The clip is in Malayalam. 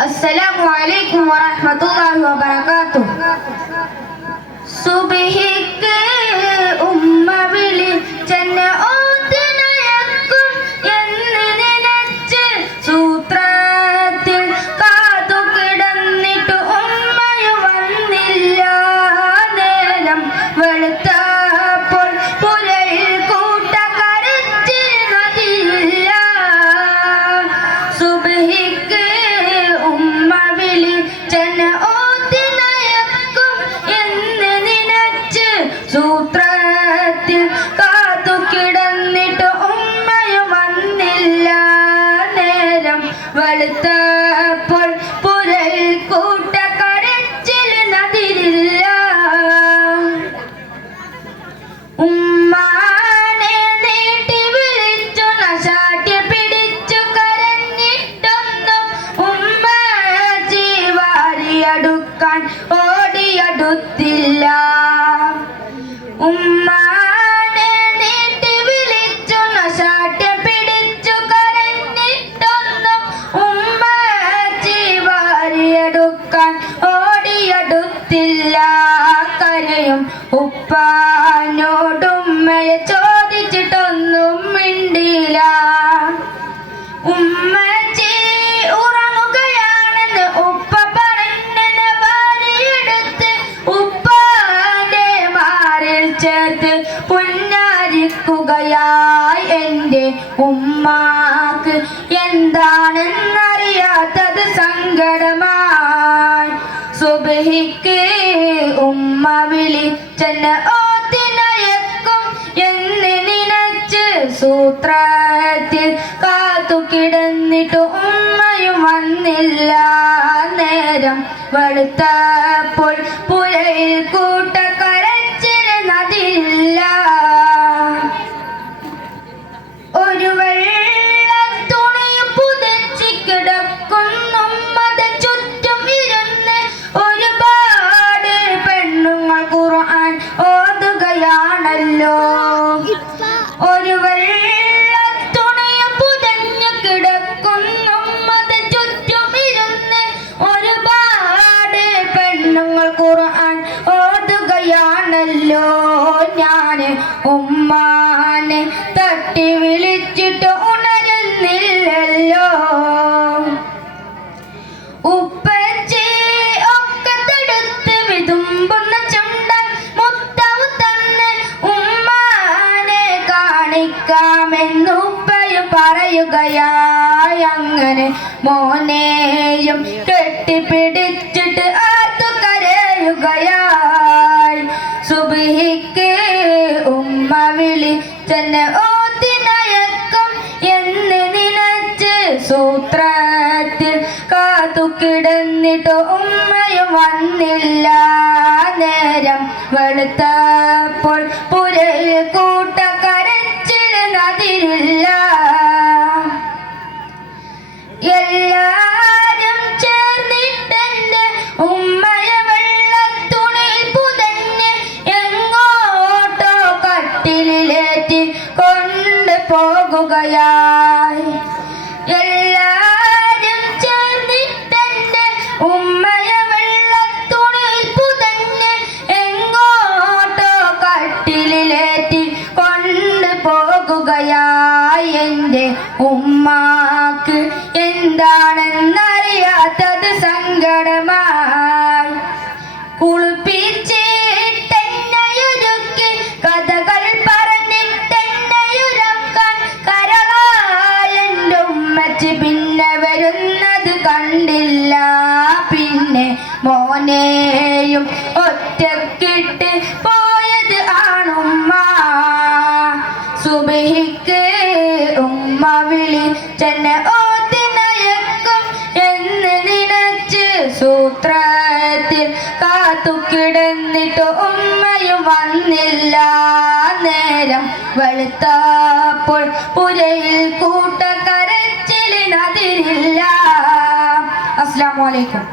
അസ്സലാമു അലൈക്കും വറഹ്മത്തുള്ളാഹി വബറകാതുഹു. സുബ്ഹിക്ക് ഉമ്മ വിളിച്ചെന്നെ ഓതിനയക്കും എന്ന് നനച്ച് സൂത്രത്തിൽ കാത്തു കിടന്നിട്ട് ഉമ്മയും വന്നില്ല. നേരം വെളുത്തപ്പോൾ പുരയിൽ കൂട്ടക്കരച്ചിൽ മതിയില്ല. സുബ്ഹിക്ക് ഉമ്മ വിളിച്ചെന്നെ ഓതിനയക്കും എന്ന് നനച്ച് സൂത്രത്തിൽ കാത്തു കിടന്നിട്ട് ഉമ്മയും വന്നില്ല. നേരം വെളുത്തപ്പോൾ പുരയിൽ കൂട്ടക്കരച്ചിൽ നതിരില്ല. ഉമ്മാനെ നീട്ടി വിളിച്ചു നശാട്ടി പിടിച്ചു കരഞ്ഞിട്ടൊന്നും ഉമ്മച്ചി വാരിയടുക്കാൻ ഓടിയടുത്തില്ല. ഉമ്മാനെ നീട്ടി വിളിച്ചു നശാട്ടി പിടിച്ചു കരഞ്ഞിട്ടൊന്നും ഉമ്മച്ചി വാരിയെടുക്കാൻ ഓടിയടുത്തില്ല. കരയും ഉപ്പാനോടുമ്മയെ ചോദിച്ചിട്ടൊന്നും മിണ്ടില്ല. ഉമ്മച്ചി ഉറങ്ങുകയാണെന്ന് ഉപ്പ പറഞ്ഞെന്നെ വാരിയെടുത്ത് ഉപ്പാന്റെ മാറിൽ ചേർത്ത് പുന്നാരിക്കുകയായി. എൻ്റെ ഉമ്മാക്ക് എന്താണെന്നറിയാത്തത് സങ്കടമായി. സുബ്ഹിക്ക് ഉമ്മ വിളിച്ചെന്നെ ഓതിനയക്കും എന്ന് നനച്ച് സൂത്രത്തിൽ കാത്തു കിടന്നിട്ട് ഉമ്മയും വന്നില്ല. നേരം വെളുത്തപ്പോൾ പുരയിൽ കൂട്ടക്കരച്ചിൽ നദിയില്ല. ഒരു വെള്ളത്തുണി പുതച്ച് കിടക്കുന്നുമ്മത ചുറ്റും ഇരുന്ന് ഒരുപാട് പെണ്ണുങ്ങൾ ഖുർആൻ ഓതുകയാണല്ലോ. ഒരു വെള്ളത്തുണി പുതഞ്ഞു കിടക്കുന്നുമ്മത ചുറ്റും ഇരുന്ന് ഒരുപാട് പെണ്ണുങ്ങൾ ഖുർആൻ ഓതുകയാണല്ലോ. ഞാന് ഉമ്മാനെ തട്ടി വിളിച്ചിട്ട് ഉണരുന്നില്ലല്ലോ. ഉപ്പച്ചി ഒക്കെ തടുത്ത് വിതുമ്പുന്ന ചുണ്ടൻ മുത്തവ് തന്ന് ഉമ്മാനെ കാണിക്കാമെന്ന് ഉപ്പയും പറയുകയായി. അങ്ങനെ മോനെയും കെട്ടിപ്പിടിച്ചിട്ട് ആർത്തു കരയുകയായി. സുബ്ഹിക്ക് ഉമ്മ വിളിച്ചെന്നെ ഓതിനയക്കും എന്ന് നനച്ച് സൂത്രത്തിൽ കാത്തു കിടന്നിട്ട് ഉമ്മയും വന്നില്ല. നേരം വെളുത്തപ്പോൾ പുരയിൽ കൂട്ടക്കരച്ചിൽ നതിരില്ല. എല്ലാരും ചേർന്നിട്ടെന്റെ ഉമ്മയെ വെള്ളത്തുണിയിൽ പുതഞ്ഞ് എങ്ങോട്ടോ കട്ടിലേറ്റി കൊണ്ട് പോകുകയായി. എല്ലാരും ചേർന്നിട്ടെന്റെ ഉമ്മയെ വെള്ളത്തുണിയിൽ പുതഞ്ഞ് എങ്ങോട്ടോ കട്ടിലേറ്റി കൊണ്ട് പോകുകയായി. എൻ്റെ ഉമ്മാക്ക് എന്താണെന്നറിയാത്തത് സങ്കടമായി. കുളിപ്പിച്ചിട്ടെന്നയൊരുക്കി കഥകൾ പറഞ്ഞിട്ടെന്നയുറക്കാൻ കരളായ എൻ്റെ ഉമ്മച്ചി പിന്നെ വരുന്നത് കണ്ടില്ല. പിന്നെ മോനെയും ഒറ്റക്കിട്ട് പോയത് ആണുമ്മ. സുബ്ഹിക്ക് ഉമ്മ വിളിച്ചെന്നെ ഓതിനയക്കും എന്ന് നനച്ച് സൂത്രത്തിൽ കാത്തു കിടന്നിട്ട് ഉമ്മയും വന്നില്ല. നേരം വെളുത്തപ്പോൾ പുരയിൽ കൂട്ടക്കരച്ചിൽ നതിരില്ല. അസ്സലാമു അലൈക്കും.